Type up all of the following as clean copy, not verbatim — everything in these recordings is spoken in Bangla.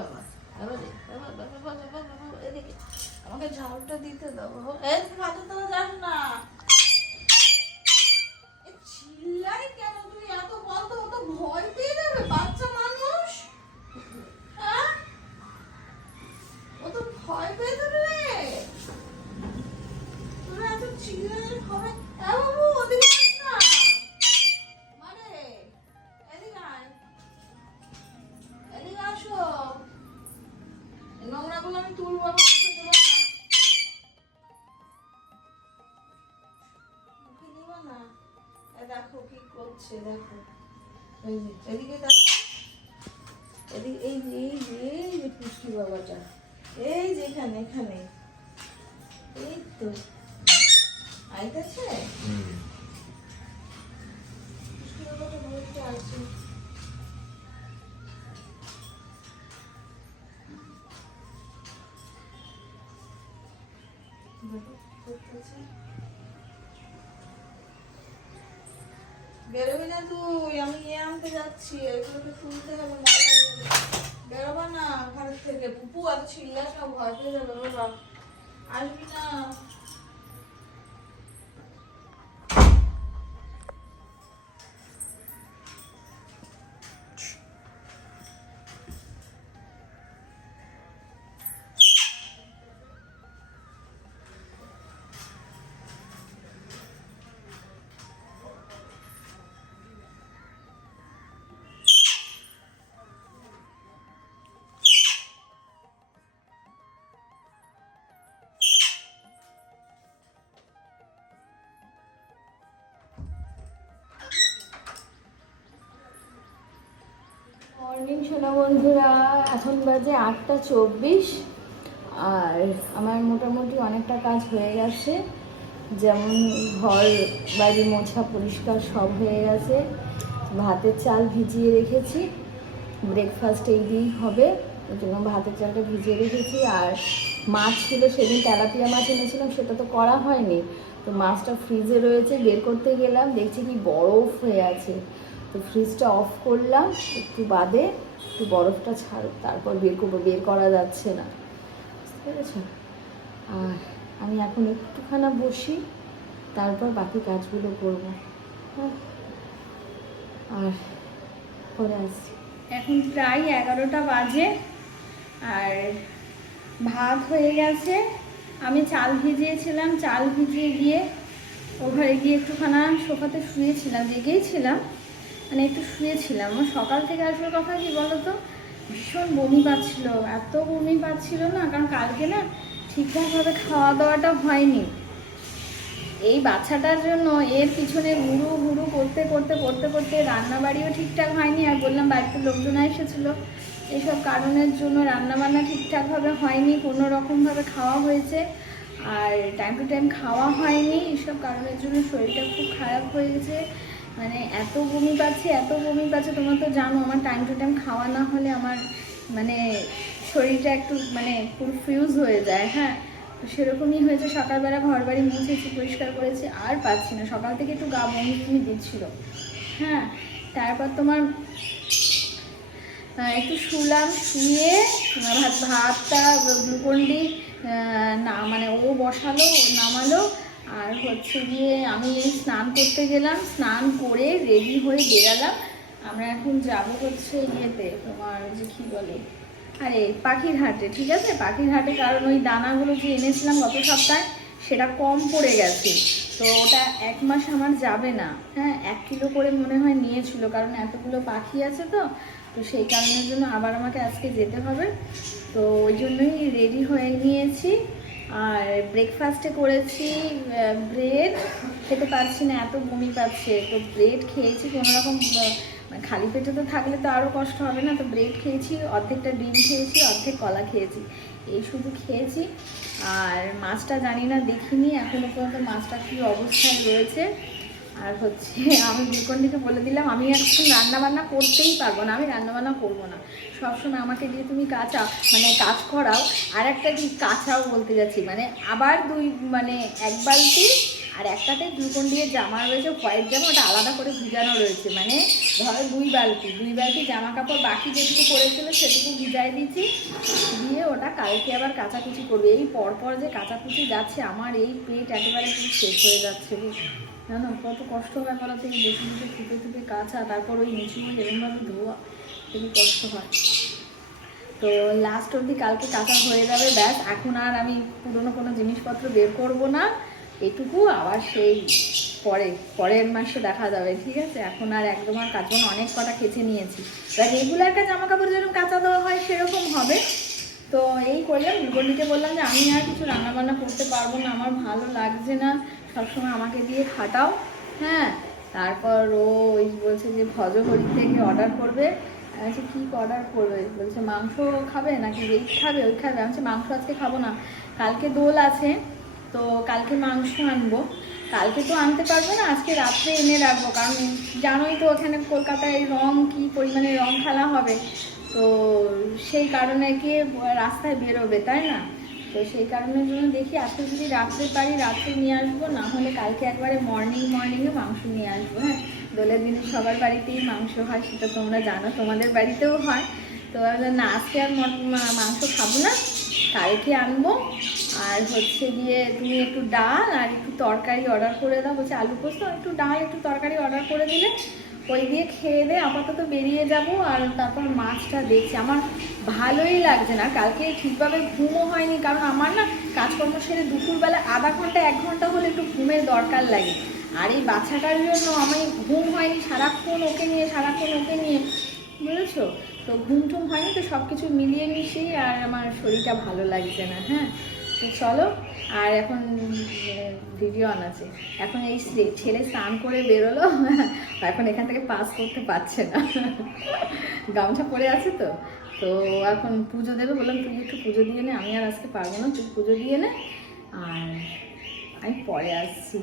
বাবা, এবারে বাবা, বাবা, বাবা, বাবা, বাবা, এদিকে আমাকে ঝাড়ুটা দিতে দাও। এই কাজে তো যাস না। চিল্লাই কেন তুই এত? বলতো, ও তো ভয় পেয়ে যাবে, বাচ্চা মানুষ। হ্যাঁ, ও তো ভয় পেয়ে যাবে রে। তোরা এত চিল্লালে হবে? বাবু, ওদিকে যাস না। মানে এদিকে আয়, এদিকে আসো। নোংরাগুলো আমি তুলবো, আবার মুখে দেবো না। মুখে দিবা না। দেখো কি করছে, দেখো। এই যে, এদিকে দেখো, এদিকে, এই যে, এই যে, এই যে পুষ্টি বাবাটা, এই যে এখানে, এখানে, এই তো আইতাছে। পুষ্টি বাবাটা বলতে আছে। দেখো কি করতেছে। বেরোবি না তুই, আমি ইয়ে আনতে যাচ্ছি, এগুলোকে তুলতে হবে। বেরোবা না ঘর থেকে। পুপু এত চিল্লাস না, ভয় পেয়ে যাবে বাবা। আসবি না। মর্নিং সোনা বন্ধুরা, এখন বাজে 8টা 24। আর আমার মোটামুটি অনেকটা কাজ হয়ে গেছে, যেমন ঘর বাড়ি মোছা পরিষ্কার সব হয়ে গেছে। ভাতের চাল ভিজিয়ে রেখেছি, ব্রেকফাস্ট এই দিয়েই হবে, ওই জন্য ভাতের চালটা ভিজিয়ে রেখেছি। আর মাছ ছিল, সেদিন তেলাপিয়া মাছ এনেছিলাম, সেটা তো করা হয়নি। তো মাছটা ফ্রিজে রয়েছে, বের করতে গেলাম, দেখছি কি বরফ হয়ে আছে। তো ফ্রিজটা অফ করলাম, একটু বাদে একটু বরফটা ছাড়ুক, তারপর বের করবো। বের করা যাচ্ছে না, বুঝতে পেরেছ? আর আমি এখন একটুখানা বসি, তারপর বাকি কাজগুলো করবো। হ্যাঁ, আর পরে আসছি। এখন প্রায় 11টা বাজে, আর ভাত হয়ে গেছে। আমি চাল ভিজিয়েছিলাম, চাল ভিজিয়ে গিয়ে ও ঘরে গিয়ে একটুখানা সোফাতে শুয়েছিলাম, জেগেইছিলাম, মানে একটু শুয়েছিলাম। আমার সকাল থেকে আসলে কথা কি বলতো, ভীষণ বমি পাচ্ছিল, এত বমি পাচ্ছিল না, কারণ কালকে না ঠিকঠাকভাবে খাওয়া দাওয়াটা হয়নি। এই বাচ্চাটার জন্য এর পিছনে ঘুরু ঘুরু করতে করতে করতে করতে রান্নাবাড়িও ঠিকঠাক হয়নি। আর বললাম বাড়িতে লোকজন এসেছিলো, এইসব কারণের জন্য রান্নাবান্না ঠিকঠাকভাবে হয়নি, কোনো রকমভাবে খাওয়া হয়েছে, আর টাইম টু টাইম খাওয়া হয়নি। এইসব কারণের জন্য শরীরটা খুব খারাপ হয়ে গেছে, মানে এত বমি পাচ্ছে, এত বমি পাচ্ছে। তোমরা তো জানো আমার টাইম টু টাইম খাওয়া না হলে আমার মানে শরীরটা একটু মানে পুরো ফিউজ হয়ে যায়। হ্যাঁ, তো সেরকমই হয়েছে। সকালবেলা ঘর বাড়ি মুছেছি, পরিষ্কার করেছি, আর পাচ্ছি না। সকাল থেকে একটু গা বমি বমি দিচ্ছিল। হ্যাঁ, তারপর তোমার একটু শুলাম, শুয়ে ভাতটা গ্লুকন্ডি না মানে ও বসালো, ও নামালো। আর হচ্ছে গিয়ে আমি এই স্নান করতে গেলাম, স্নান করে রেডি হয়ে বেরালাম। আমরা এখন যাবো হচ্ছে ইয়েতে, তোমার যে কী বলে, আরে পাখিরহাটে। ঠিক আছে, পাখিরহাটে, কারণ ওই দানাগুলো যে এনেছিলাম গত সপ্তাহে সেটা কম পড়ে গেছে। তো ওটা 1 মাস আমার যাবে না। হ্যাঁ, 1 কিলো করে মনে হয় নিয়েছিল, কারণ এতগুলো পাখি আছে তো। তো সেই কারণের জন্য আবার আমাকে আজকে যেতে হবে। তো ওই জন্যই রেডি হয়ে নিয়েছি। আর ব্রেকফাস্টে করেছি ব্রেড, খেতে পারছি না, এত বমি পাচ্ছে। তো ব্রেড খেয়েছি কোনোরকম, মানে খালি পেটে তো থাকলে তো আরও কষ্ট হবে না। তো ব্রেড খেয়েছি, অর্ধেকটা ডিম খেয়েছি, অর্ধেক কলা খেয়েছি, এই শুধু খেয়েছি। আর মাছটা জানি না, দেখিনি এখনও পর্যন্ত মাছটা কী অবস্থায় রয়েছে। আর হচ্ছে আমি গ্লুকন্ডিকে বলে দিলাম আমি এখন রান্নাবান্না করতেই পারবো না, আমি রান্নাবান্না করবো না। সবসময় আমাকে দিয়ে তুমি কাজ করাও। আর একটা কি কাঁচাও বলতে যাচ্ছি, মানে আবার 1 বালতি আর একটাতে গ্লুকন দিয়ে জামা রয়েছে, হোয়াইট জামা, ওটা আলাদা করে ভিজানো রয়েছে। মানে ধরো দুই বালতি জামা কাপড় বাকি যেটুকু পড়েছিল সেটুকু ভিজাই দিয়েছি, দিয়ে ওটা কালকে আবার কাচাকুচি করবে। এই পরপর যে কাচাকুচি যাচ্ছে, আমার এই পেট একেবারে পুরো শেষ হয়ে যাচ্ছে। জানো কত কষ্ট হয় বলাতে, এই বসে বসে থুপে থুপে কাচা, তারপর ওই নিচু এরকমভাবে ধোয়া, খুবই কষ্ট হয়। তো লাস্ট অবধি কালকে কাঁচা হয়ে যাবে, ব্যাস। এখন আর আমি পুরোনো কোনো জিনিসপত্র বের করব না, এটুকু আবার সেই পরের মাসে দেখা যাবে, ঠিক আছে? এখন আর একদম আর কাচবো না, অনেক কটা কেচে নিয়েছি। এবার রেগুলার কাজ জামা কাপড় যেরকম কাঁচা দেওয়া হয় সেরকম হবে। তো এই করলাম, গলিকে বললাম যে আমি আর কিছু রান্নাবান্না করতে পারবো না, আমার ভালো লাগছে না, সবসময় আমাকে দিয়ে খাটাও। হ্যাঁ, তারপর ও ওই বলছে যে ভজহরি থেকে অর্ডার করবে। আচ্ছা কী অর্ডার করবে? বলছে মাংস খাবে নাকি এই খাবে ওই খাবে। আমি বলছি মাংস আজকে খাবো না, কালকে দোল আছে, তো কালকে মাংস আনবো। কালকে তো আনতে পারবো না, আজকে রাত্রে এনে রাখবো, কারণ জানোই তো ওখানে কলকাতায় রং কী পরিমাণে রং খেলা হবে, তো সেই কারণে কি রাস্তায় বেরোবে, তাই না? তো সেই কারণের জন্য দেখি আজকে যদি রাত্রে পারি রাত্রে নিয়ে আসবো, না হলে কালকে একবারে মর্নিংয়ে মাংস নিয়ে আসবো। হ্যাঁ, দোলের দিনে সবার বাড়িতেই মাংস হয়, সেটা তোমরা জানো, তোমাদের বাড়িতেও হয়। তো না, আজকে আর মাংস খাবো না, কালকে আনবো। আর হচ্ছে গিয়ে তুমি একটু ডাল আর একটু তরকারি অর্ডার করে দাও। বলছে আলু পোস্ত, একটু ডাল একটু তরকারি অর্ডার করে দিলে ওই দিয়ে খেয়ে দিয়ে আপাতত বেরিয়ে যাব। আর তারপর মাছটা দেখছি, আমার ভালোই লাগছে না, কালকে ঠিকভাবে ঘুমও হয়নি, কারণ আমার না কাজকর্ম সেরে দুপুরবেলা আধা ঘন্টা 1 ঘন্টা হলে একটু ঘুমের দরকার লাগে। আর এই বাচ্চাটার জন্য আমি ঘুম হয়নি, সারাক্ষণ ওকে নিয়ে, বুঝেছো? তো ঘুম টুম হয়নি, তো সব কিছু মিলিয়ে মিশিয়ে আর আমার শরীরটা ভালো লাগছে না। হ্যাঁ, তো চলো। আর এখন ভিডিও অন আছে, এখন এই ছেলে স্নান করে বেরোলো, এখন এখান থেকে পাস করতে পারছে না, গামছা পরে আছে তো। তো এখন পুজো দেবে, বললাম তুই একটু পুজো দিয়ে নে, আমি আর আজকে পারবো না, তুই পুজো দিয়ে নে, আর আমি পরে আসছি।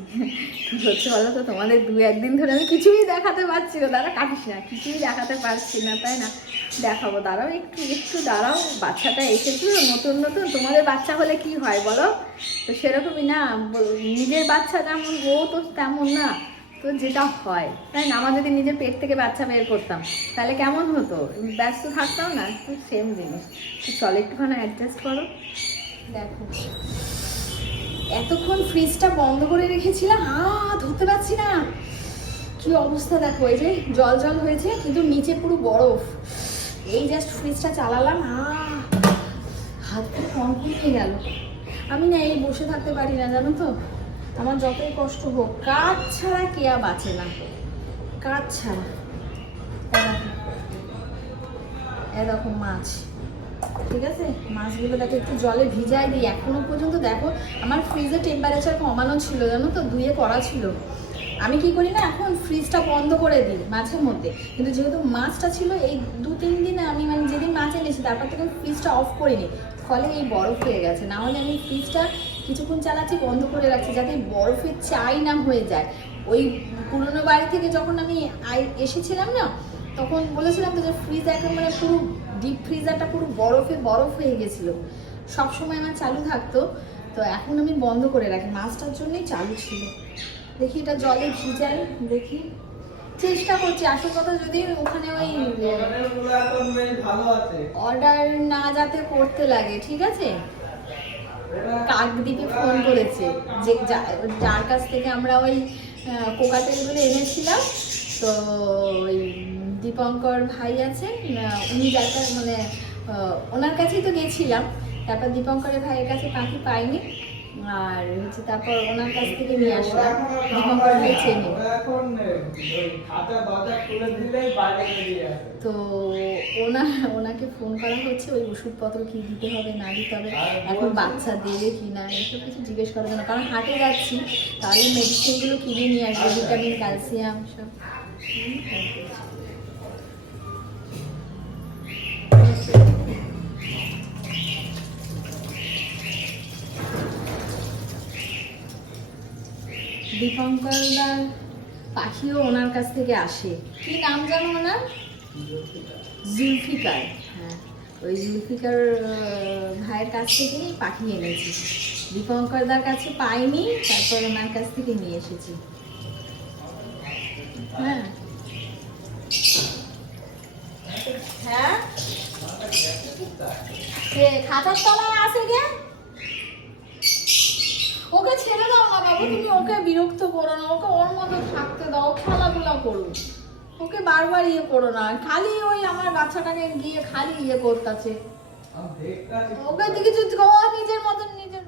হচ্ছে বলো তো, তোমাদের 2-1 দিন ধরে আমি কিছুই দেখাতে পারছি না, দাঁড়া কাটিস না, কিছুই দেখাতে পারছি না, তাই না? দেখাবো, দাঁড়াও একটু দাঁড়াও। বাচ্চাটা এসেছিল নতুন, তোমাদের বাচ্চা হলে কি হয় বলো? তো সেরকমই না, নিজের বাচ্চা যেমন ও তো তেমন না, তো যেটা হয়, তাই না? আমার যদি নিজের পেট থেকে বাচ্চা বের করতাম তাহলে কেমন হতো, ব্যস্ত থাকতাম না? তো সেম জিনিস। তো চলো একটুখানি অ্যাডজাস্ট করো। দেখো এতক্ষণ ফ্রিজটা বন্ধ করে রেখেছিলাম, ধরতে পারছি না, কি অবস্থা দেখো। এই যে জল হয়েছে, কিন্তু নিচে পুরো বরফ। এই জাস্ট ফ্রিজটা চালালাম, হাত পুরো কনকন হয়ে গেল। আমি না এই বসে থাকতে পারি না, জানো তো, আমার যতই কষ্ট হোক, কাজ ছাড়া কেয়া বাঁচে না, কাজ ছাড়া। এরকম মাছ, ঠিক আছে, মাছগুলোটাকে একটু জলে ভিজাই দিই। এখনো পর্যন্ত দেখো আমার ফ্রিজের টেম্পারেচার কমানো ছিল, জানো তো, 2-এ করা ছিল। আমি কি করি না, এখন ফ্রিজটা বন্ধ করে দিই মাঝে মধ্যে, কিন্তু যেহেতু মাছটা ছিল এই 2-3 দিনে, আমি মানে যেদিন মাছ এনেছি তারপর থেকে ফ্রিজটা অফ করিনি, ফলে এই বরফ হয়ে গেছে। না হলে আমি ফ্রিজটা কিছুক্ষণ চালাচ্ছি, বন্ধ করে রাখছি, যাতে বরফের চাই না হয়ে যায়। ওই পুরোনো বাড়ি থেকে যখন আমি এসেছিলাম না, তখন বলেছিলাম তো যে ফ্রিজ এখন মানে পুরো ডিপ ফ্রিজারটা পুরো বরফ হয়ে গেছিলো, সবসময় আমার চালু থাকতো। তো এখন আমি বন্ধ করে রাখি, মাছটার জন্যই চালু ছিল। দেখি এটা জলে ভিজাই, দেখি, চেষ্টা করছি। আসল কথা যদি ওখানে ওই অর্ডার না যাতে করতে লাগে, ঠিক আছে? কাকদ্বীপে ফোন করেছে, যে যার কাছ থেকে আমরা ওই কোকাটেলগুলো এনেছিলাম, তো ওই দীপঙ্কর ভাই আছেন, উনি যাকে মানে ওনার কাছেই তো গেছিলাম। তারপর দীপঙ্করের ভাইয়ের কাছে পাখি পাইনি, আর হচ্ছে তারপর ওনার কাছ থেকে নিয়ে আসলাম। দীপঙ্কর ভাই চেনে, তো ওনাকে ফোন করা হচ্ছে, ওই ওষুধপত্র কি দিতে হবে না দিতে হবে, এখন বাচ্চা দেবে কি না, এসব কিছু জিজ্ঞেস করার জন্য। কারণ হাটে যাচ্ছি, তাহলে মেডিসিনগুলো কিনে নিয়ে আসবো, ভিটামিন ক্যালসিয়াম সব। দীপঙ্করদার পাখিও ওনার কাছ থেকে আসে, কি নাম জানো ওনার? জুলফিকার। হ্যাঁ, ওই জুলফিকার ভাইয়ের কাছ থেকেই পাঠিয়ে এনেছি। দীপঙ্করদার কাছে পাইনি, তারপর ওনার কাছ থেকে নিয়ে এসেছি। হ্যাঁ হ্যাঁ সে খাতার তলায় আসে গে, ওকে ছেড়ে দাও না বাবু, তুমি ওকে বিরক্ত করো না, ওকে ওর মতো থাকতে দাও, খেলাধুলা করুন, ওকে বারবার ইয়ে করো না। খালি ওই আমার বাচ্চাটাকে গিয়ে খালি ইয়ে করতেছে, ওকে দিকে যদি নিজের মতন নিজের।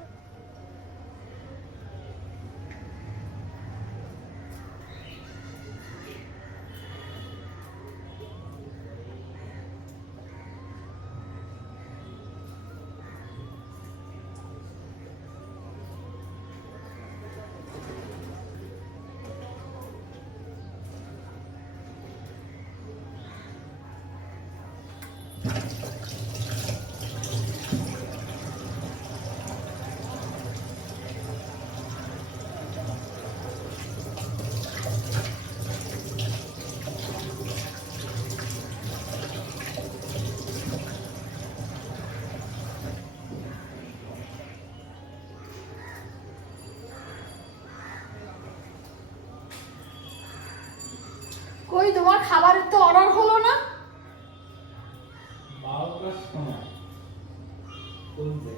কই তোমার খাবারের তো অর্ডার হলো না? 12টার সময় বলতে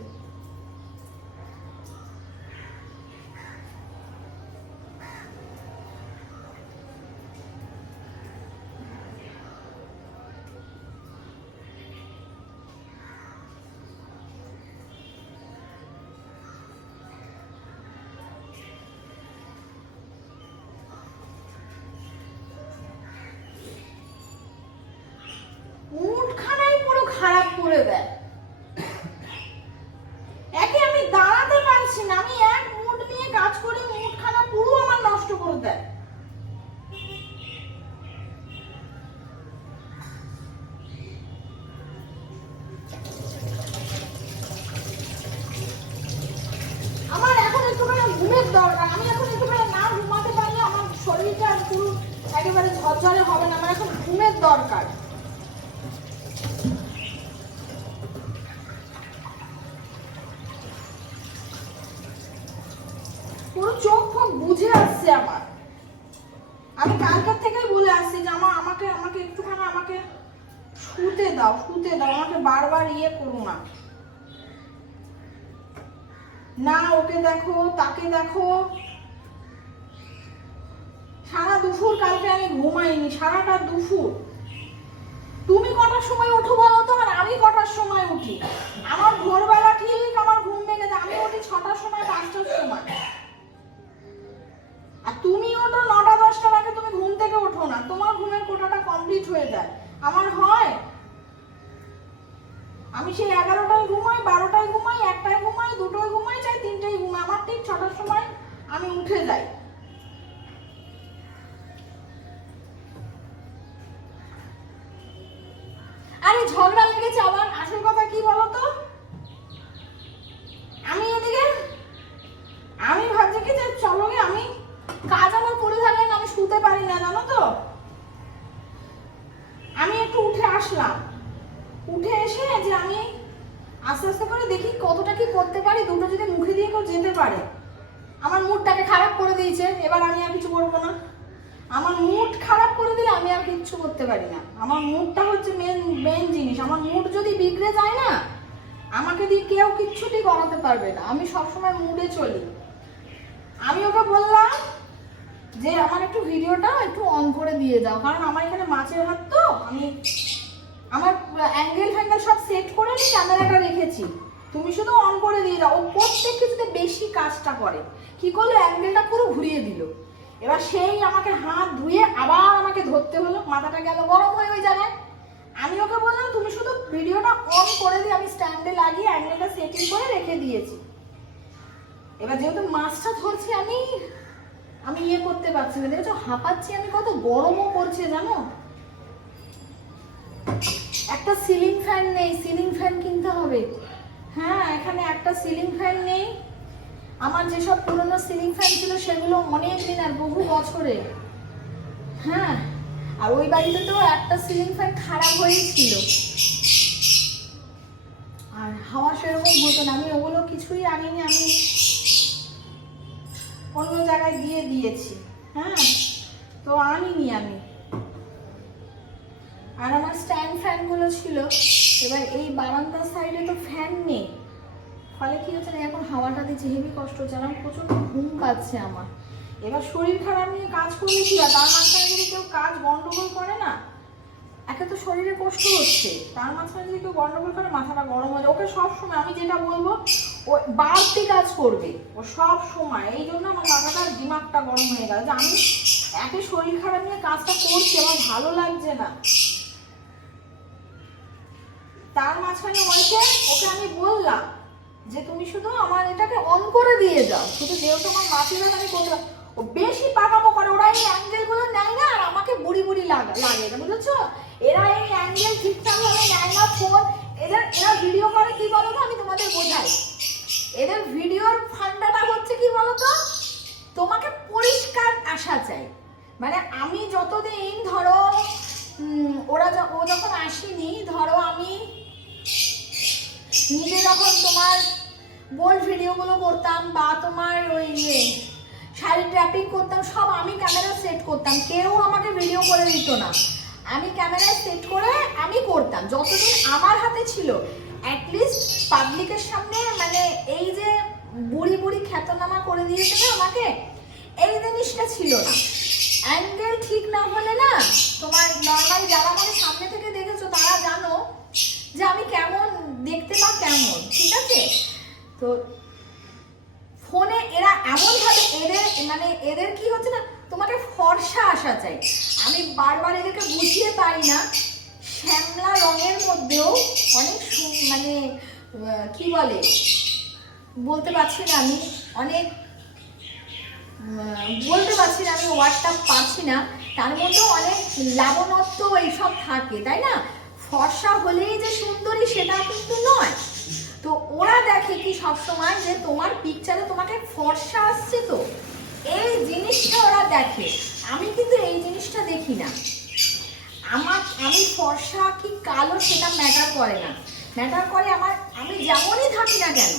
মুডখানাই পুরো খারাপ করে দেয়। একে আমি দাঁড়াতে পারছি না, আমি এক মুড নিয়ে কাজ করি, মুডখানা পুরো আমার নষ্ট করে দেয়। আমার এখন একটুখানি ঘুমের দরকার, আমি এখন একটুখানি না ঘুমাতে পারলে আমার শরীরটা পুরো একেবারে ঝরঝরে হবে না, আমার এখন ঘুমের দরকার। পুরো চোখ ফোক বুঝে আসছে আমার। আমি কালকার থেকেই বলে আসছি যে আমাকে একটুখানি আমাকে শুতে দাও, আমাকে বারবার ইয়ে করো না। না ওকে দেখো, তাকে দেখো। সারা দুপুর কালকে আমি ঘুমাইনি, সারাটা দুপুর। তুমি কটার সময় উঠো বলো তো, আর আমি কটার সময় উঠি? আমার ভোরবেলা ঠিক আমার ঘুম ভেঙে যায়, আমি উঠি 6টার সময়, 5টার সময়। আর তুমি ওঠো 9টা 10টার আগে, তুমি ঘুম থেকে ওঠো না, তোমার ঘুমের কোটাটা কমপ্লিট হয়ে যায়। আমার হয় আমি সেই 11টায় ঘুমাই, 12টায় ঘুমাই, 1টায় ঘুমাই, 2টায় ঘুমাই, চাই 3টায় ঘুমাই, আমার ঠিক 6টার সময় আমি উঠে যাই। আরে ঝগড়া লেগেছে আবার। আসল কথা কি বলতো, আমি ভাবছি কি যে চলো গে, আমি কাজ আমার পড়ে থাকলে না আমি শুতে পারি না, জানো তো। আমি একটু উঠে আসলাম, উঠে এসে যে আমি আস্তে আস্তে করে দেখি কতটা কি করতে পারি, দুটো যদি মুখে দিয়ে কেউ যেতে পারে। আমার মুডটাকে খারাপ করে দিয়েছে, এবার আমি আর কিছু করবো না। আমার মুড খারাপ করে দিলে আমি আর কিচ্ছু করতে পারি না। আমার মুডটা হচ্ছে মেন জিনিস। আমার মুড যদি বিগড়ে যায় না, আমাকে দিয়ে কেউ কিচ্ছুটি করাতে পারবে না। আমি সবসময় মুডে চলি। আমি ওকে বললাম যে আমার একটু ভিডিওটা একটু অন করে দিয়ে দাও, কারণ আমার এখানে মাছের হাত তো, আমি আমার অ্যাঙ্গেল ফ্যাঙ্গেল সব সেট করে আমি ক্যামেরাটা রেখেছি, তুমি শুধু অন করে দিয়ে দাও। ও প্রত্যেক কিছুতে বেশি কাজটা করে। কি করলো, অ্যাঙ্গেলটা পুরো ঘুরিয়ে দিল। এবার সেই আমাকে হাত ধুয়ে আবার আমাকে ধরতে হলো, মাথাটা গেল গরম হয়ে ওই জায়গায়। আমি ওকে বললাম তুমি শুধু ভিডিওটা অন করে দিয়ে, আমি স্ট্যান্ডে লাগিয়ে অ্যাঙ্গেলটা সেটিং করে রেখে দিয়েছি। এবার যেহেতু মাছটা ধরছি আমি ইয়ে করতে পারছি না, দেখেছো হাঁপাচ্ছি আমি, কত গরমও করছে জানো। একটা সিলিং ফ্যান নেই, সিলিং ফ্যান কিনতে হবে। হ্যাঁ, এখানে একটা সিলিং ফ্যান নেই। আমার যেসব পুরনো সিলিং ফ্যান ছিল সেগুলো অনেক দিন, আর বহু বছরে। হ্যাঁ, আর ওই বাড়িতে তো একটা সিলিং ফ্যান খারাপ হয়েছিল। হাওয়া সেরকম হতো না। আমি ওগুলো কিছুই আনিনি, আমি অন্য জায়গায় দিয়ে দিয়েছি। হ্যাঁ, তো আনিনি আমি। আর আমার স্ট্যান্ড ফ্যানগুলো ছিল, এবার এই বারান্দার সাইডে তো ফ্যান নেই, ফলে কি হচ্ছে না, এখন হাওয়াটা দিচ্ছে, হেভি কষ্ট হচ্ছে। আমার প্রচন্ড ঘুম পাচ্ছে আমার। এবার শরীর খারাপ নিয়ে কাজ করলে কি হয়, তার মাঝখানে যদি কেউ কাজ গন্ডগোল করে না, একে তো শরীরে কষ্ট হচ্ছে, তার মাঝখানে যদি কেউ গন্ডগোল করে মাথাটা গরম হয়ে যায়। ওকে সবসময় আমি যেটা বলবো, ও বাড়তি কাজ করবে, ও সব সময়। এই জন্য আমার মাথাটার দিমাগটা গরম হয়ে গেল যে আমি একে শরীর খারাপ নিয়ে কাজটা করছি, আমার ভালো লাগছে না। তার মাঝখানে ওকে আমি বললাম যে তুমি শুধু আমার এটাকে অন করে দিয়ে যাও, শুধু যেহেতু আমার মাথা ব্যথা আমি করতে। ও বেশি পাকামো করে, ওরা এই অ্যাঙ্গেলগুলো নেয় না, আর আমাকে বুড়ি বুড়ি লাগে, বুঝেছো? এরা এই অ্যাঙ্গেল ঠিকঠাক ভাবে নেয় না ফোন। এরা ভিডিও করে কি বলো তো, আমি তোমাদের বোঝাই। এদের ভিডিওর ফান্ডাটা হচ্ছে কি বলো তো, তোমাকে পরিষ্কার আসা চাই। মানে আমি যতদিন ধরো ও যখন আসেনি, ধরো আমি নিজে যখন তোমার বোল্ড ভিডিওগুলো করতাম বা তোমার ওই শাড়ি ট্র্যাপিং করতাম, সব আমি ক্যামেরা সেট করতাম, কেউ আমাকে ভিডিও করে দিত না। আমি ক্যামেরা সেট করে আমি করতাম যতদিন আমার হাতে ছিল। অ্যাটলিস্ট পাবলিকের সামনে মানে এই যে বুড়ি বুড়ি খ্যাতনামা করে দিয়েছে না আমাকে, এই জিনিসটা ছিল না। অ্যাঙ্গেল ঠিক না হলে না, তোমার নর্মাল যারা আমাকে সামনে থেকে দেখেছো তারা জানো যে আমি কেমন দেখতে বা কেমন, ঠিক আছে? তো ফোনে এরা এমন ভাবে এদের কি হচ্ছে না, তোমাকে ফর্সা আসা চাই। আমি বারবার এদেরকে বুঝিয়ে পারি না, শ্যামলা রঙের মধ্যেও অনেক মানে কি বলতে পারছি না আমি, অনেক বলতে পারছি না আমি, ওয়ার্ডটা পাচ্ছি না, তার মধ্যেও অনেক লাবণত্ব এইসব থাকে, তাই না? ফর্সা হলেই যে সুন্দরী সেটা কিন্তু নয়। তো ওরা দেখে কি সবসময় যে তোমার পিকচারে তোমাকে ফর্সা আসছে, তো এই জিনিসটা ওরা দেখে। আমি কিন্তু এই জিনিসটা দেখি না। আমি ফর্সা কি কালো সেটা ম্যাটার করে না, ম্যাটার করে আমি যেমনই থাকি না কেন,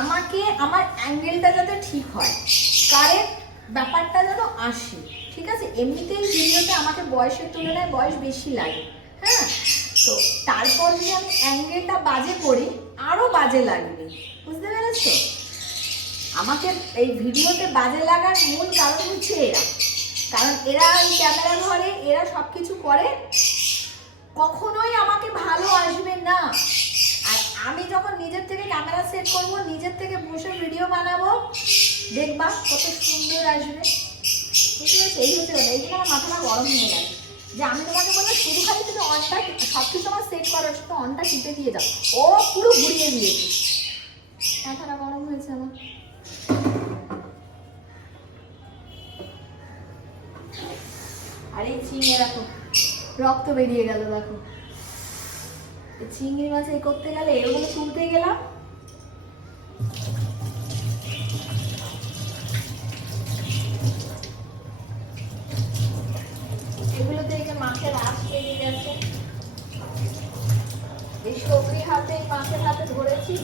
আমাকে আমার অ্যাঙ্গেলটা যাতে ঠিক হয়, কারেক্ট ব্যাপারটা যেন আসে, ঠিক আছে? এমনিতেই ভিডিওতে আমাকে বয়সের তুলনায় বয়স বেশি লাগে, হ্যাঁ? তো তারপর যদি আমি অ্যাঙ্গেলটা বাজে করি, আরো বাজে লাগবে, বুঝতে পেরেছো? আমাকে এই ভিডিওতে বাজে লাগার মূল কারণ হচ্ছে এরা, কারণ এরা এই ক্যামেরা ধরে, এরা সবকিছু করে, কখনোই আমাকে ভালো আসবে না। আর আমি যখন নিজের থেকে ক্যামেরা সেট করব, নিজের থেকে বসে ভিডিও বানাবো, দেখবা কত সুন্দর আসবে, বুঝতে পেরেছো? এই হচ্ছে কথা। এই জন্য আমার মাথাটা গরম হয়ে গেছে যে আমি তোমাকে বলবো শুধু খালি তুমি অনটা সব কিছু আমার সেট করার সাথে অনটা টিপে দিয়ে যাও, ও পুরো ঘুরিয়ে দিয়েছে। মাথাটা গরম হয়েছে আমার। আর এই চিংড়ি দেখো, রক্ত বেরিয়ে গেল দেখো। চিংড়ি মাছ এই করতে গেলে এগুলো তুলতে গেলাম, এগুলোতে এই যে মাছের আঁশ বেরিয়ে গেছে। এই সবজি হাতে, মাছের হাতে ধরেছি,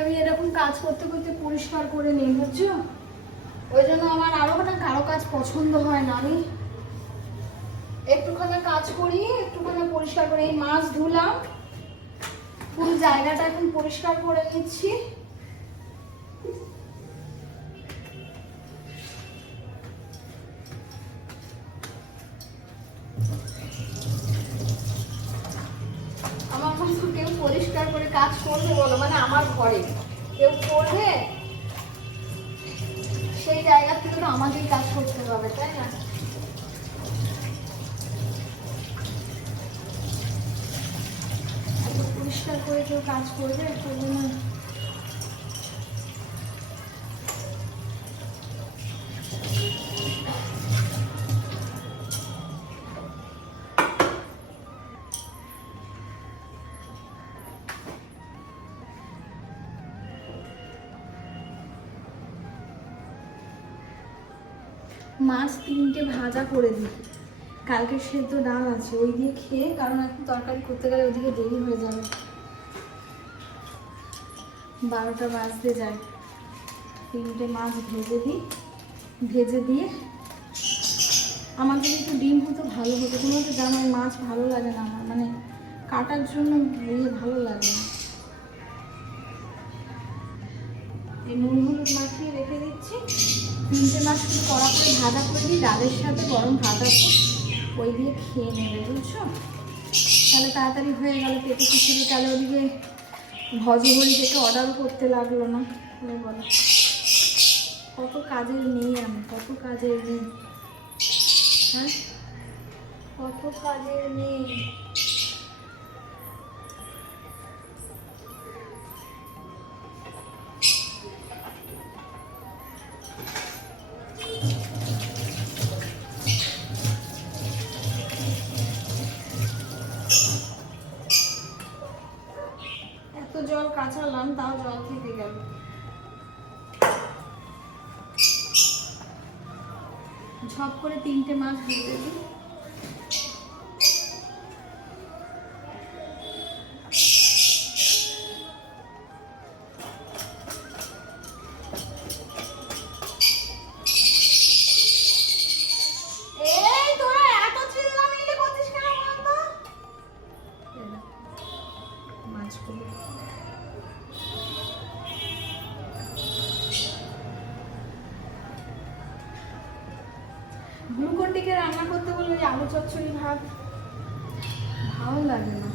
আমি এরকম কাজ করতে করতে পরিষ্কার করে নিই, বুঝছো? ওই জন্য আমার আরো কারো কাজ পছন্দ হয় না। আমি একটুখানি কাজ করি, একটুখানি পরিষ্কার করে, এই মাছ ধুলাম, পুরো জায়গাটা এখন পরিষ্কার করে নিচ্ছি। আমার মতো কেউ পরিষ্কার করে কাজ করবে বলো, মানে আমার ঘরে কেউ করবে, সেই জায়গা থেকে তো আমাকেই কাজ করতে হবে, তাই না? এত পরিষ্কার করে কেউ কাজ করবে না। মাছ 3টে ভাজা করে দিই, কালকে সেদ্ধ ডাল আছে ওই দিয়ে খেয়ে, কারণ এখন তরকারি করতে গেলে ওদিকে দেরি হয়ে যাবে, 12টা বাজতে যায়। 3টে মাছ ভেজে দিই, ভেজে দিয়ে আমার যদি একটু ডিম হতো ভালো হতো। কোনো তো জানো মাছ ভালো লাগে না আমার, মানে কাটার জন্য ভালো লাগে না। এই নুন হলুদ মাখিয়ে রেখে দিচ্ছি। 3টে মাছ শুধু কড়া করে ভাজা করে দিই, ডালের সাথে গরম ভাত আছে ওই দিয়ে খেয়ে নেবে, বুঝছো? তাহলে তাড়াতাড়ি হয়ে গেল পেটে খিচুড়ি। তাহলে ওদিকে ভজহরি থেকে অর্ডারও করতে লাগলো না। বলো কত কাজের নেই আমি, কত কাজের নেই, হ্যাঁ কত কাজের নেই। জল কাঁচালাম, তাও জল থেকে গেল। ঝপ করে 3টে মাছ ভেজে দিই। গ্লুকনডিকে রান্না করতে বললে আলু চচ্চড়ি ভাত ভালো লাগে না,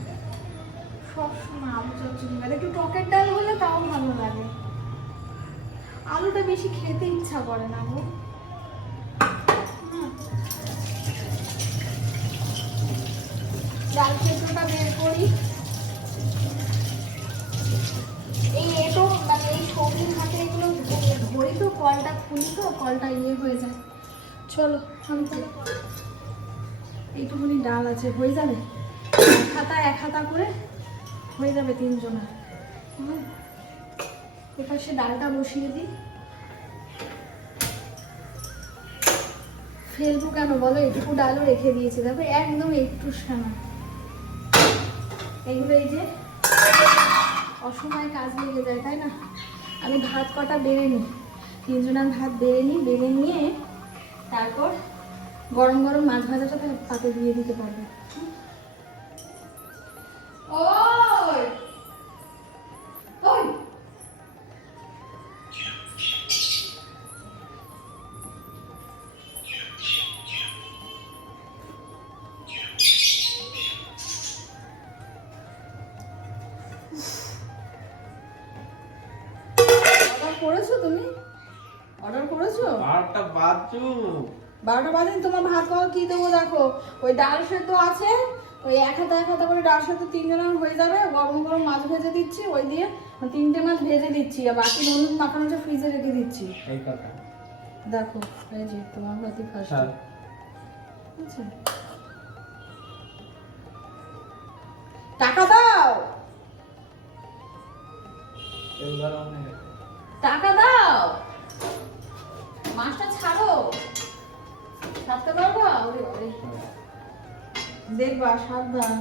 সবসময় আলু চচ্চড়ি ভাত। একটু টকের ডাল হলে তাও ভালো লাগে, আলুটা বেশি খেতে ইচ্ছা করে না গো। ডাল সেদ্ধটা বের করি। এই এটো মানে এই সবজি ঘাটে এগুলো ধরি তো, কলটা খুলি তো, কলটা হয়ে যায়। চলো আমি তাহলে এইটুকুনি ডাল আছে, হয়ে যাবে এক হাতা করে হয়ে যাবে 3 জনের। এবার সে ডালটা বসিয়ে দিই। ফেলবো কেন বলো, এইটুকু ডালও রেখে দিয়েছি, দেখো একদম একটু সানা। এগুলো এই যে অসময়ে কাজ লেগে যায়, তাই না? আমি ভাত কটা বেড়ে নিই, 3 জনের ভাত বেড়ে নিই, বেড়ে নিয়ে তারপর গরম গরম মাছ ভাজাটা পাতে দিয়ে দিতে পারবে। ওই ওই অর্ডার করেছো তুমি? অর্ডার করেছো? 12টা বাজু। 12টা বাজে তোমার ভাত খাওয়া কি দেবো দেখো, ওই ডাল সেদ্ধ আছে, ওই এক হাতা করে ডাল সেদ্ধ 3 জনের হয়ে যাবে। গরম গরম মাছ ভেজে দিচ্ছি, ওই দিয়ে 3টে মাছ ভেজে দিচ্ছি, আর বাকি নুন মাখানোটা ফ্রিজে রেখে দিচ্ছি। এই কথা দেখো এই যে তোমার ভাতই ফার্স্ট। আচ্ছা টাকা দাও, টাকা দাও, মাছটা ছাড়ো, ছাড়তে পারবা? দেখবা সাবধান,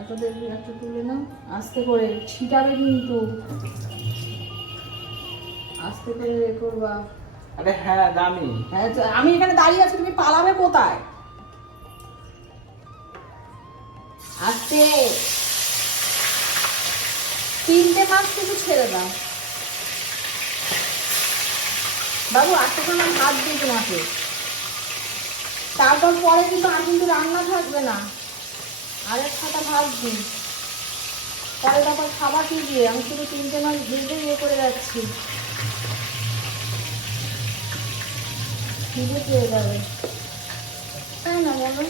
এত দেখবি, একটা তুলে নাও আস্তে করে, ছিটাবে কিন্তু, আস্তে করে করবা। আরে হ্যাঁ জানি, হ্যাঁ আমি এখানে দাঁড়িয়ে আছি, তুমি পালাবে কোথায়? আস্তে, 3টে মাছ শুধু ছেড়ে দাও বাবু, আস্তে করে ভাত দিই তোমাকে, তারপর পরে কিন্তু আর কিন্তু রান্না থাকবে না, আরেক খাতা ভাত দিই, পরে তারপর খাবার কি দিয়ে? আমি শুধু 3টে মাছ ভেজে করে যাচ্ছি। খিদে পেয়ে যাবে, তাই না বলো?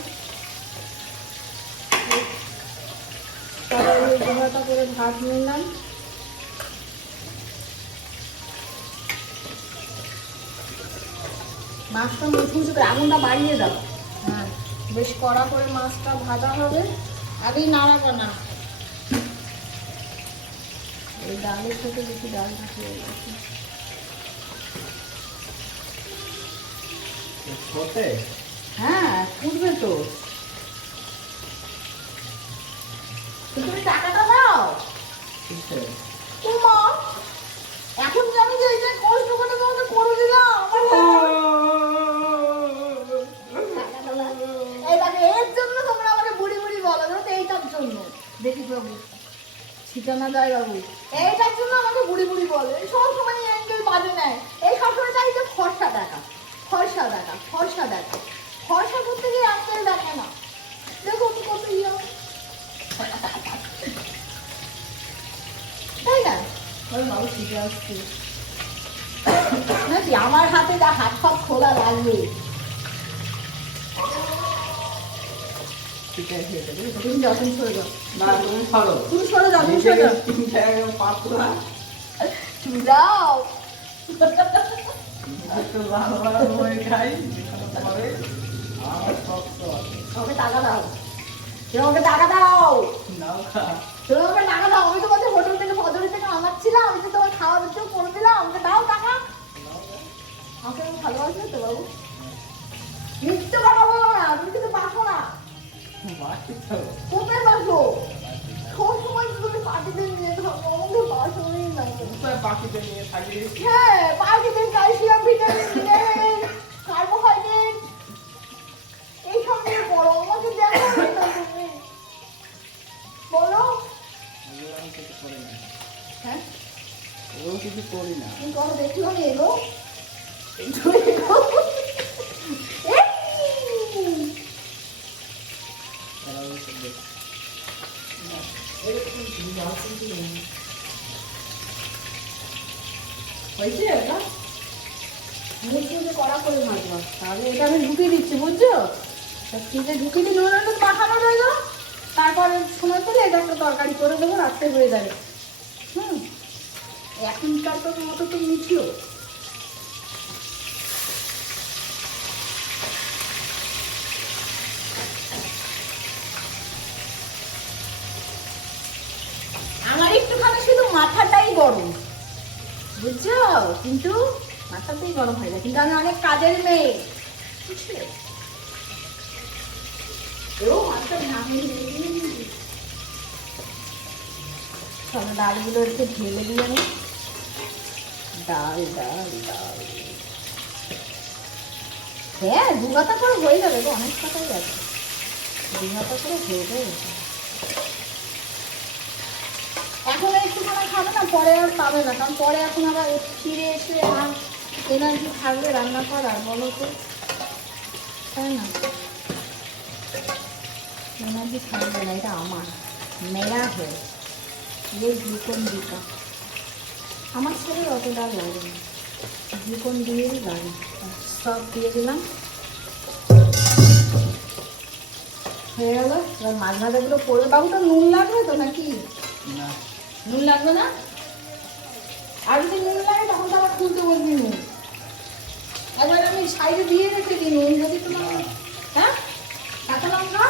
তারপরে ওই দুঘাটা করে ভাত নিলাম। মাছটা মুছমুছে করে আগুনটা বাড়িয়ে দাও। হ্যাঁ, বেশ কড়া করে মাছটা ভাজা হবে। আগেই নাড়াবো না, এই ডালের সাথে বেশি ডাল দিয়ে গেছে। ছোটে হ্যাঁ, ফুটবে তো। তুমি টাকাটা দাও। কিসে? তোমা এখন যে আমি যে এই যে কষ্ট করে তোমাকে করে দিলাম, আমার টাকাটা দাও। এই দেখো, এর জন্য তোমরা আমাকে বুড়ি বুড়ি বলো, জানো তো? এইটার জন্য দেখি বাবু, ঠিকানা যায় বাবু, এইটার জন্য আমাকে বুড়ি বুড়ি বলে। সব সময় অ্যাঙ্গেল বাজে নেয়। এই সবসময় চাই যে ফর্সা দেখা, ফর্সা দেখা, ফর্সা দেখা। ফর্সা করতে গিয়ে অ্যাঙ্গেল দেখে না। দেখো আমি কত ইয়ে, তাই না? বাবু শিখে আসছি নাকি? আমার হাতে যা হাত ফাত খোলা লাগবে। ঠিক আছে, তুমি যখন সরে যাও, না তুমি ছাড়ো। তুমি সরে যাও, তুমি সরে যাও, তিনটা পাতলা তুমি যাও। একটু লাল লাল হয়ে খাই, পরে আমার শক্ত আছে। আমাকে টাকা দাও, তুমি আমাকে টাকা দাও, নাও খা। তুমি আমাকে টাকা দাও। আমি তোমাদের হোটেল থেকে ফজরের থেকে আমাচ্ছিলাম, আমি তো তোমার খাওয়া দিতে করে দিলাম, আমাকে দাও টাকা। আমাকে আমি ভালোবাসবে তো বাবু? মিথ্যে কথা বলো না, তুমি কিন্তু বাসো না। বাকি তো কোথায় বাসো? সব সময় তো তুমি পার্টিতে নিয়ে থাকো, আমাকে বাসোই না। কোথায় বাকিতে নিয়ে থাকি? হ্যাঁ, পার্টিতে ক্যালসিয়াম, ভিটামিন, মিনারেল, কার্বোহাইড্রেট এইসব নিয়ে পড়ো। আমাকে দেখো না তুমি, বলো। ওগুলো আমি কিছু করি না, হ্যাঁ, ওগুলো কিছু করি না। তুমি করো, দেখলো আমি এগো, একটু এগো। তারা ওই সব দেখে। হয়েছে এটা মুখে কড়া করে ভাজবা, তাহলে এটা আমি ঢুকিয়ে দিচ্ছি, বুঝছো? ফ্রিজে ঢুকিয়ে দিই, নুন হলুদ মাখানো রইল। তারপরে সময় পেলে এটা একটা তরকারি করে দেবো, রাত্রে হয়ে যাবে। এখনকার তো মতো তো মিছিও। আমার একটুখানি শুধু মাথাটাই গরম, বুঝছো? কিন্তু মাথাটাই গরম হয়ে যায়, কিন্তু আমি অনেক কাজের মেয়ে, বুঝলে? চলো ডালগুলো একটু ঢেলে দিই আমি। ডাল ডাল ডাল, হ্যাঁ, 2 গাঁথা করে হয়ে যাবে গো, অনেক টাকাই আছে। 2 গাঁথা করে হয়ে যাবে। এখন একটুখানা খাবে না, পরে আর পাবে না, কারণ পরে এখন আবার ফিরে এসে আর এনার্জি থাকবে রান্না করার, বলো তো? তাই না? এনার্জি থাকবে না, এটা আমার মেরা হয়ে ये গ্লুকন দিকা। আমার ছেলের অত ডাল লাগে না, গ্লুকন দিয়েই লাগে। সব দিয়ে দিলাম, হয়ে গেল। এবার মাছ ভাজাগুলো পড়বে। বাবু, তো নুন লাগবে তো নাকি? না, নুন লাগবে না? আর যদি নুন লাগে তখন তো আবার খুলতে বলবি নুন। একবার আমি সাইডে দিয়ে রেখে দিই নুন, যদি তোমার। হ্যাঁ, কাঁচা লঙ্কা,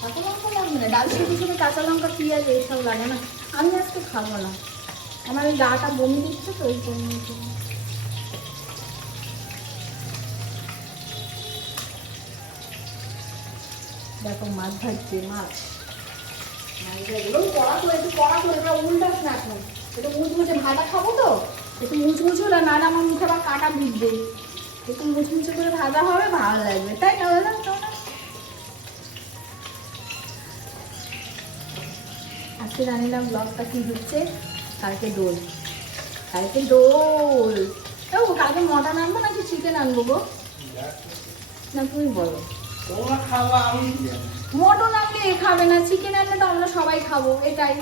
কাঁচা লঙ্কা লাগবে না। ডাল শুধু শুধু কাঁচা লঙ্কা, পেঁয়াজ এইসব লাগে না। আমি আজকে খাবো না, আমার এই গাটা বমি দিচ্ছে তো, ওই জন্য। দেখো মাছ ভাজছে, মাছ এগুলো কড়া করে, একটু কড়া করে, এবার উল্টাস না এখন। একটু মুচমুচে ভাজা খাবো তো, একটু মুচমুচে হলে, নাহলে আমার মুখে আবার কাটা বিঁধবে। একটু মুচমুচে করে ভাজা হবে, ভালো লাগবে, তাই না বলো? আজকে জানি না ব্লগটা কি হচ্ছে। কালকে দোল, কালকে দোল। ও, কালকে মটন আনবো নাকি চিকেন আনবো গো? না তুমি বলো। তোমরা খাওয়া, আমি মটন আনলে এ খাবে না, চিকেন আনলে তো আমরা সবাই খাবো, এটাই।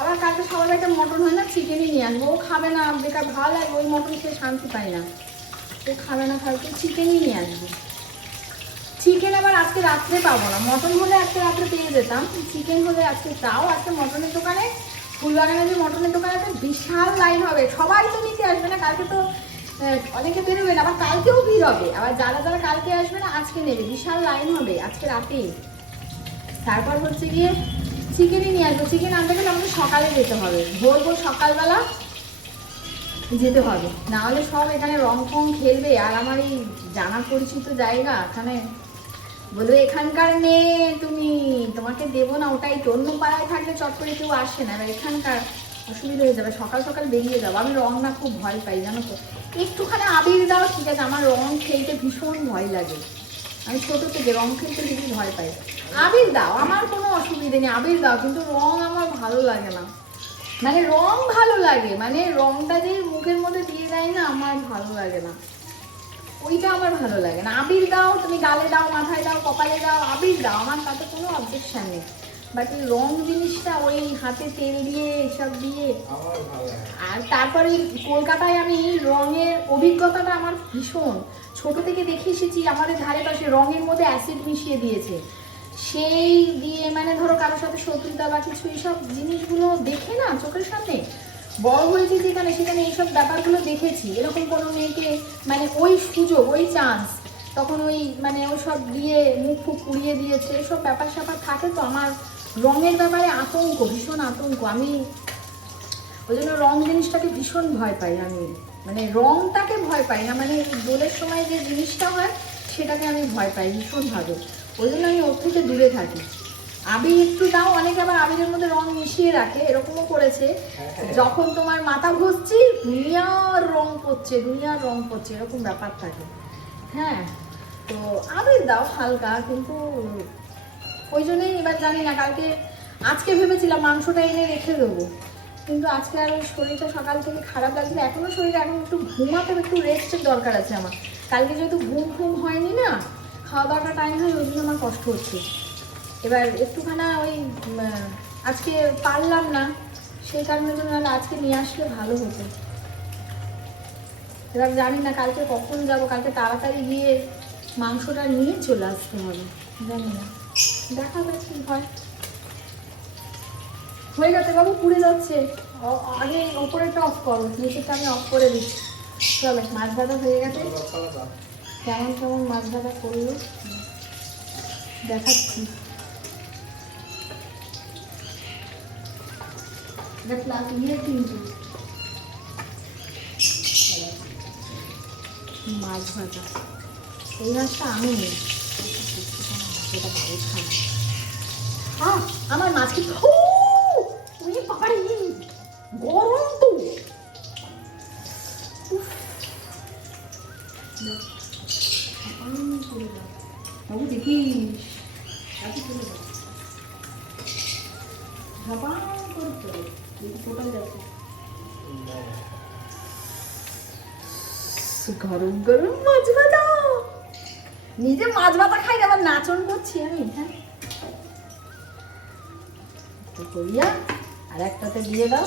আবার কালকে সবার একটা মটন হয় না, চিকেনই নিয়ে আসবো। ও খাবে না, বেকার ভালো লাগবে, ওই মটন খেয়ে শান্তি পাই না। তো খাবে না খাবে, চিকেনই নিয়ে আসবো। চিকেন আবার আজকে রাত্রে পাবো না, মটন হলে আজকে রাত্রে পেয়ে যেতাম, চিকেন হলে আজকে, তাও আজকে মটনের দোকানে, ফুলবাগানে যে মটনের দোকানে বিশাল লাইন হবে, সবাই তো নিতে আসবে না, কালকে তো অনেকে বেরোবে না, আবার কালকেও ভিড় হবে, আবার যারা যারা কালকে আসবে না আজকে নেবে, বিশাল লাইন হবে আজকে রাতে। তারপর হচ্ছে গিয়ে চিকেনই নিয়ে আসবো। চিকেন আনতে গেলে আমাকে সকালে যেতে হবে, ভোর ভোর সকালবেলা যেতে হবে, না হলে সব এখানে রং ফং খেলবে। আর আমার এই জানা পরিচিত জায়গা, এখানে বলবে এখানকার মেয়ে তুমি, তোমাকে দেবো না, ওটাই তো। অন্য পাড়ায় থাকলে চট করে কেউ আসে না, এবার এখানকার অসুবিধা হয়ে যাবে, সকাল সকাল বেরিয়ে যাবো। আমি রং না খুব ভয় পাই জানো তো, একটুখানি আবির দাও ঠিক আছে, আমার রং খেলতে ভীষণ ভয় লাগে, আমি ছোটো থেকে রং খেলতে বেশি ভয় পাই। আবির দাও, আমার কোনো অসুবিধে নেই, আবির দাও, কিন্তু রং আমার ভালো লাগে না, মানে রং ভালো লাগে, মানে রংটা যে মুখের মধ্যে দিয়ে দেয় না, আমার ভালো লাগে না, ওইটা আমার ভালো লাগে না। আবির দাও, তুমি গালে দাও, মাথায় দাও, কপালে দাও, আবির দাও, আমার তাতে কোনো অবজেকশন নেই, বাট এই রং জিনিসটা ওই হাতে তেল দিয়ে এসব দিয়ে। আর তারপরে কলকাতায় আমি রঙের অভিজ্ঞতাটা আমার ভীষণ, ছোট থেকে দেখে এসেছি, আমাদের ধারে পাশে রঙের মধ্যে অ্যাসিড মিশিয়ে দিয়েছে, সেই দিয়ে মানে ধরো কারোর সাথে শত্রুতা বা কিছু, এইসব জিনিসগুলো দেখে না চোখের সামনে বড় হয়েছে যেখানে, সেখানে এইসব ব্যাপারগুলো দেখেছি। এরকম কোনো মেয়েকে মানে ওই সুযোগ, ওই চান্স, তখন ওই মানে ওই সব দিয়ে মুখ ফুক পুড়িয়ে দিয়েছে, এসব ব্যাপার স্যাপার থাকে। তো আমার রঙের ব্যাপারে আতঙ্ক, ভীষণ আতঙ্ক, আমি ওই জন্য রং জিনিসটাকে ভীষণ ভয় পাই। আমি মানে রংটাকে ভয় পাই না, মানে দোলের সময় যে জিনিসটা হয় সেটাকে আমি ভয় পাই ভীষণভাবে, ওই জন্য আমি ওর থেকে দূরে থাকি। আবির একটু দাও, অনেকে আবার আবিরের মধ্যে রং মিশিয়ে রাখে, এরকমও করেছে, যখন তোমার মাথা ঘষছি দুনিয়ার রং পড়ছে, দুনিয়ার রং পড়ছে, এরকম ব্যাপার থাকে। হ্যাঁ, তো আবির দাও হালকা, কিন্তু ওই জন্যই এবার জানি না, কালকে আজকে ভেবেছিলাম মাংসটা এনে রেখে দেবো, কিন্তু আজকে আর ওই শরীরটা সকাল থেকে খারাপ লাগছে, এখনো শরীরে এখন একটু ঘুমাতে, একটু রেস্টের দরকার আছে আমার। কালকে যেহেতু ঘুম ঘুম হয়নি না, খাওয়া দাওয়াটা টাইম হয়, ওই জন্য আমার কষ্ট হচ্ছে। এবার একটুখানা ওই আজকে পারলাম না, সেই কারণের জন্য আজকে নিয়ে আসলে ভালো হতো। এবার জানি না কালকে কখন যাব, কালকে তাড়াতাড়ি গিয়ে মাংসটা নিয়ে চলে আসতে হবে, জানি না, দেখা যাক কি হয়। হয়ে গেছে বাবু, পুড়ে যাচ্ছে, আগে ওপরেটা অফ করো, নিচেটা আমি অফ করে দিচ্ছি। চলো, মাছ ভাজা হয়ে গেছে, কেমন কেমন মাছ ভাজা করলো দেখাচ্ছি। কিন্তু মাছ ভাজা, এই মাছটা আমি নেই, হ্যাঁ আমার মাছকে গরম তো, বাবু দেখিস গরম গরম মাছ ভাজা, নিজে মাছ ভাজা খাই, আবার নাচন করছি আমি। হ্যাঁ, করিয়া আর একটাতে দিয়ে দাও,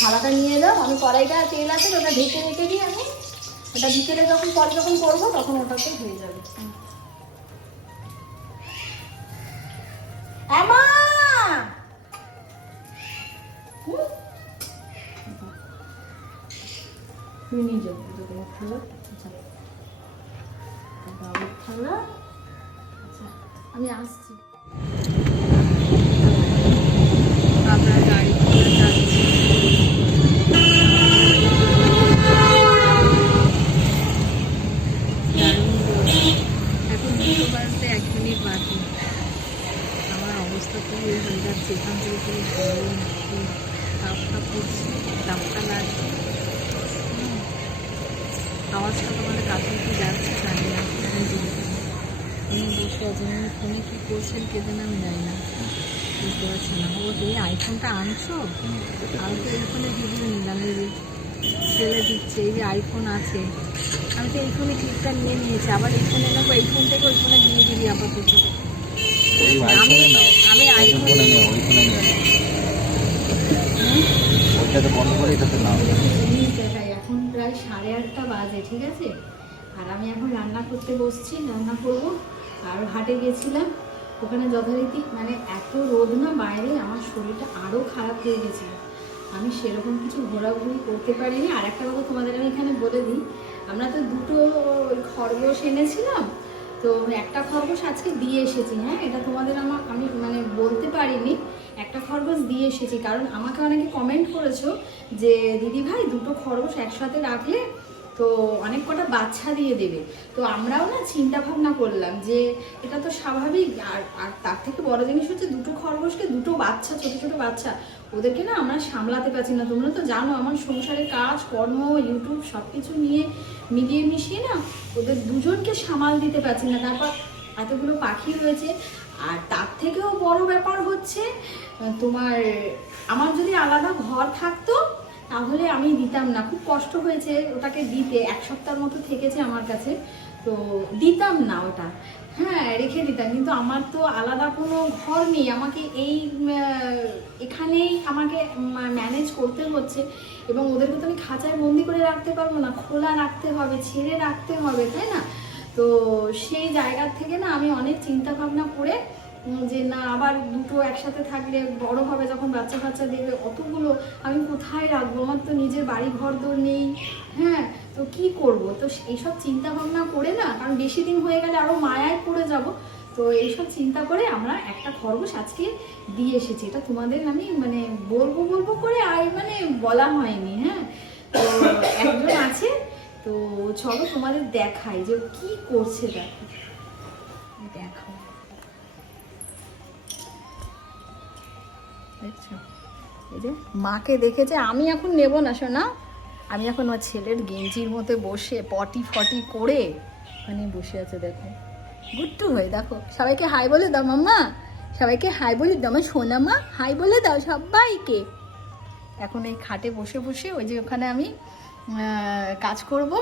থালাটা নিয়ে দাও, আমি কড়াইটা তেল আছে ওটা ঢেকে রেখে দিই, আমি ওটা বিকেলে যখন পরে যখন করবো তখন ওটাতে হয়ে যাবে। নিয়ে যাবো তোমার থালা, থালা, আচ্ছা আমি আসছি। আমরা গাড়ি করে যাচ্ছি, এখন 2 বাজতে 1 মিনিট বাকি, আমার অবস্থা খুবই হয়ে যাচ্ছে, এখান থেকে খুবই গরম, তাপটা পড়ছে, তাপটা লাগছে, আওয়াজটা তোমাদের কাছে কি যাচ্ছে জানি না, আমি বসে আছি, আমি ফোনে কী করছেন কে যেন আমি জানি না, বুঝতে পারছি না। ও এই আইফোনটা আনছো, আমি তো এই ফোনে ভিডিও নিলাম, এই যে ছেলে দিচ্ছে, এই যে আইফোন আছে, আমি তো এই ফোনে ক্লিপটা নিয়ে নিয়েছি, আবার এই ফোনে নেবো, এই ফোন থেকে ওই ফোনে দিয়ে দিবি আপাতত। আমি আইফোনে দেখাই, এখন প্রায় প্রায় 8:30 বাজে, ঠিক আছে। আর আমি এখন রান্না করতে বসছি, রান্না করব। আর হাটে গেছিলাম, ওখানে যথারীতি মানে এত রোদ না বাইরে, আমার শরীরটা আরও খারাপ হয়ে গেছিলো। আমি সেরকম কিছু ঘোরাঘুরি করতে পারিনি। আর একটা কথা তোমাদের আমি এখানে বলে দিই, আমরা তো 2টো খরগোশ এনেছিলাম, তো একটা খরগোশ আজকে দিয়ে এসেছি। হ্যাঁ, এটা তোমাদের আমি মানে বলতে পারিনি, একটা খরগোশ দিয়ে এসেছি। কারণ আমাকে অনেকে কমেন্ট করেছো যে দিদি ভাই 2টো খরগোশ একসাথে রাখলে তো অনেক কটা বাচ্চা দিয়ে দেবে। তো আমরাও না চিন্তা ভাবনা করলাম যে এটা তো স্বাভাবিক। আর তার থেকে বড় জিনিস হচ্ছে 2টো খরগোশকে 2টো বাচ্চা, ছোটো ছোটো বাচ্চা, ওদেরকে না আমরা সামলাতে পারছি না। তোমরা তো জানো আমার সংসারের কাজ কর্ম, ইউটিউব সব কিছু নিয়ে মিলিয়ে মিশিয়ে না ওদের দুজনকে সামাল দিতে পারছি না। তারপর এতগুলো পাখি রয়েছে। আর তার থেকেও বড় ব্যাপার হচ্ছে তোমার, আমার যদি আলাদা ঘর থাকতো তাহলে আমি দিতাম না, খুব কষ্ট হয়েছে ওটাকে দিতে। 1 সপ্তাহের মতো থেকেছে আমার কাছে, তো দিতাম না ওটা, হ্যাঁ রেখে দিতাম। কিন্তু আমার তো আলাদা কোনো ঘর নেই, আমাকে এখানেই আমাকে ম্যানেজ করতে হচ্ছে। এবং ওদেরকে তো আমি খাঁচায় বন্দি করে রাখতে পারবো না, খোলা রাখতে হবে, ছেড়ে রাখতে হবে, তাই না? তো সেই জায়গার থেকে না আমি অনেক চিন্তা ভাবনা করে যে না, আবার 2টো একসাথে থাকলে বড় হবে, যখন বাচ্চা কাচ্চা দেবে অতগুলো আমি কোথায় রাখবো, আমার তো নিজের বাড়ি ঘর দোর নেই। হ্যাঁ, তো কি করব? তো এইসব চিন্তা ভাবনা করে না, কারণ বেশি দিন হয়ে গেলে আরও মায়ায় পড়ে যাব, তো এইসব চিন্তা করে আমরা একটা খরগোশ আজকে দিয়ে এসেছি। এটা তোমাদের আমি মানে বলবো করে আর মানে বলা হয়নি। হ্যাঁ, তো একজন আছে, তো চলো তোমাদের দেখাই যে কি করছে। দেখো, দেখছো এই যে মাকে দেখেছে। আমি এখন নেব না শোনা, আমি এখন আমার ছেলের গেঞ্জির মধ্যে বসে পটি ফটি করে মানে বসে আছে। দেখো গুট্টু হয়ে, দেখো সবাইকে হাই বলে দাও মাম্মা, সবাইকে হাই বলে দাও আমার সোনা মা, হাই বলে দাও সবাইকে। এখন এই খাটে বসে বসে ওই যে ওখানে আমি কাজ করব,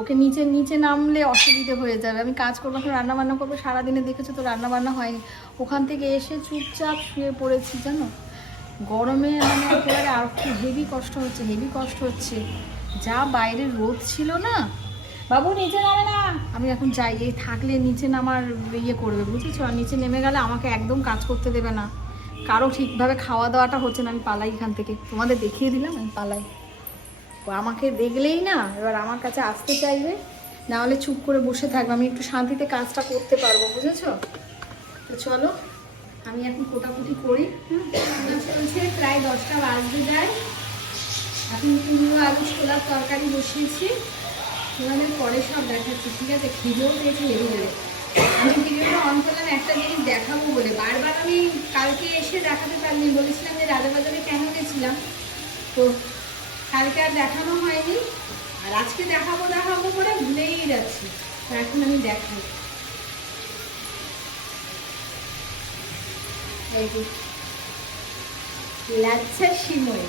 ওকে নিচে নামলে অসুবিধে হয়ে যাবে। আমি কাজ করবো, এখন রান্নাবান্না করবো, সারাদিনে দেখেছো তো রান্নাবান্না হয়নি। ওখান থেকে এসে চুপচাপ শুয়ে পড়েছি জানো, গরমে মানে একেবারে আর খুব হেভি কষ্ট হচ্ছে। যা বাইরের রোদ ছিল না, বাবু নিচে নামে না। আমি এখন যাই, এই থাকলে নিচে নামার ইয়ে করবে, বুঝেছো? আর নিচে নেমে গেলে আমাকে একদম কাজ করতে দেবে না, কারো ঠিকভাবে খাওয়া দাওয়াটা হচ্ছে না। আমি পালাই এখান থেকে, তোমাদের দেখিয়ে দিলাম আমি পালাই। আমাকে দেখলেই না এবার আমার কাছে আসতে চাইবে, না হলে চুপ করে বসে থাকবে, আমি একটু শান্তিতে কাজটা করতে পারবো, বুঝেছো? তো চলো আমি এখন কোটাকুটি করি। চলছে প্রায় 10টা বাজতে যায়। এখন কুমড়ো আলু ছোলার তরকারি বসিয়েছি, তোমাদের পরে সব দেখাচ্ছি, ঠিক আছে? খিদেও পেয়েছি হেরে। আমি ভিডিওটা অন করলাম একটা জিনিস দেখাবো বলে, বারবার আমি কালকে এসে দেখাতে পারিনি, বলেছিলাম যে রাজাবাজারে কেন গেছিলাম, তো কালকে আর দেখানো হয়নি। আর আজকে দেখাবো করে ভুলেই যাচ্ছি, তো এখন আমি দেখাই। লাচ্ছা সিমই,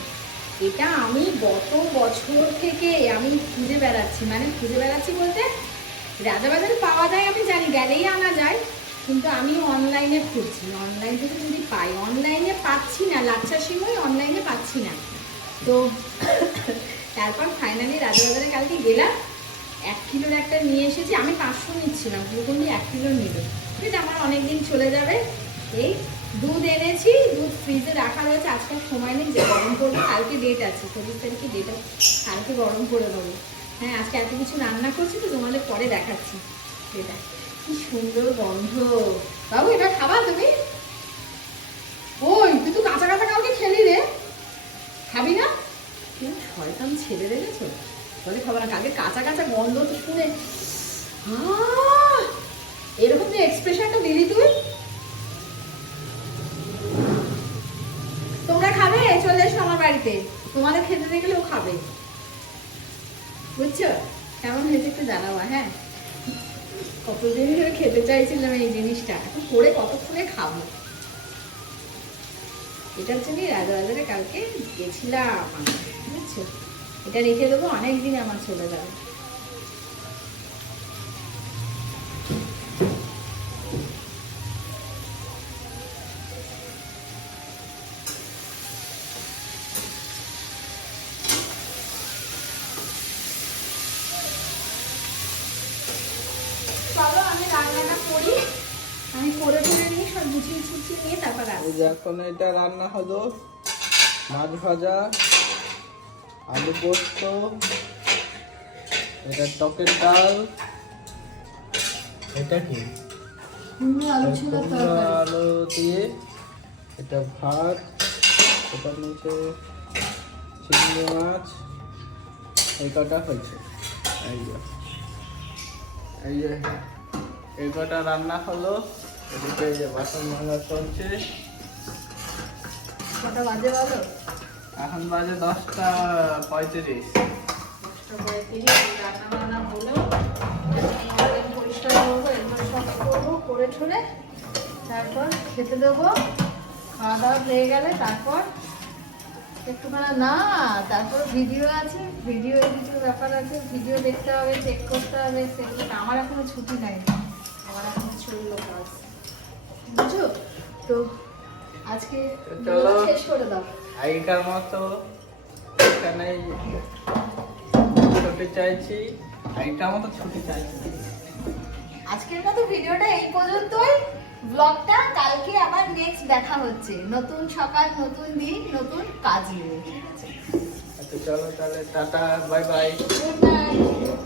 এটা আমি গত বছর থেকে আমি খুঁজে বেড়াচ্ছি বলতে রাজাবাজারে পাওয়া যায় আমি জানি, গেলেই আনা যায়, কিন্তু আমি অনলাইনে খুঁজছি, অনলাইন থেকে যদি পাই। অনলাইনে পাচ্ছি না, লাচ্ছা সিমই অনলাইনে পাচ্ছি না। তো তারপর ফাইনালি রাজাবাজারে কালকে গেলাম, 1 কিলোর একটা নিয়ে এসেছি। আমি 500 নিচ্ছিলাম, গ্লুকন ডি 1 কিলো নেবে, ঠিক আছে? আমার অনেকদিন চলে যাবে। এই দুধ এনেছি, দুধ ফ্রিজে রাখা রয়েছে, আজকে সময় নেই যে গরম করবো, কালকে ডেট আছে, 24 তারিখে ডেট আছে, কালকে গরম করে দেবো। হ্যাঁ, আজকে এত কিছু রান্না করছি তো তোমাদের পরে দেখাচ্ছি। এটা কি সুন্দর গন্ধ। বাবু এটা খাবা তুমি? ওই তুই তো কাঁচা কাউকে খেলি রে, খাবি না? শয়তান ছেড়ে রেখেছো, বলে খাবার না। কালকে কাঁচা গন্ধ তো শুনে এরকম যে এক্সপ্রেশনটা দিলি তুই। তোমরা খাবে? চলে এসো আমার বাড়িতে, তোমাদের খেতে দেখলেও খাবে, বুঝছো? কেমন হয়েছে একটু জানাবা। হ্যাঁ, কতদিন ধরে খেতে চাইছিলাম এই জিনিসটা, এখন করে কতক্ষণে খাবো। এটার জন্যই রাজাবাজারে কালকে গেছিলাম, বুঝছো? এটা রেখে দেবো, অনেকদিন আমার চলে যাবে। সব গুছিয়ে গুছিয়ে নিয়ে তারপর এই যে এখন এটা রান্না হলো, মাছ ভাজা, আলু পোস্ত, এটা টকের ডাল, এটা কি আলু ছোলার কুমড়ো তরকারি। আলু দিয়ে, এটা ভাত, এটার নিচে চিংড়ি মাছ, এই কটা হয়েছে। এই যে এই কটা রান্না হলো। এদিকে এই যে বাসন মাজা চলছে। কটা বাজে বলো? এখন বাজে 10:35। রান্না বান্না হলো, পরিষ্কার করবো, এগুলো সব করবো, করে ঠোরে তারপর খেতে দেবো। খাওয়া দাওয়া হয়ে গেলে তারপর একটুখানি না, তারপর ভিডিও আছে, ভিডিও এডিটের ব্যাপার আছে, ভিডিও দেখতে হবে, চেক করতে হবে, সেগুলো আমার এখনো ছুটি নাই, আমার এখন চললো কাজ, বুঝছো তো। আজকে চলো। শেষ করে দাও। আগেকার মতো এখানে ছুটি চাইছি, আগেকার মতো ছুটি চাইছি। আজকের মতো ভিডিওটা এই পর্যন্তই। ব্লগটা কালকে আবার নেক্সট দেখা হচ্ছে, নতুন সকাল, নতুন দিন, নতুন কাজ নিয়ে, ঠিক আছে? আচ্ছা চলো তাহলে, tata, bye bye. Good night.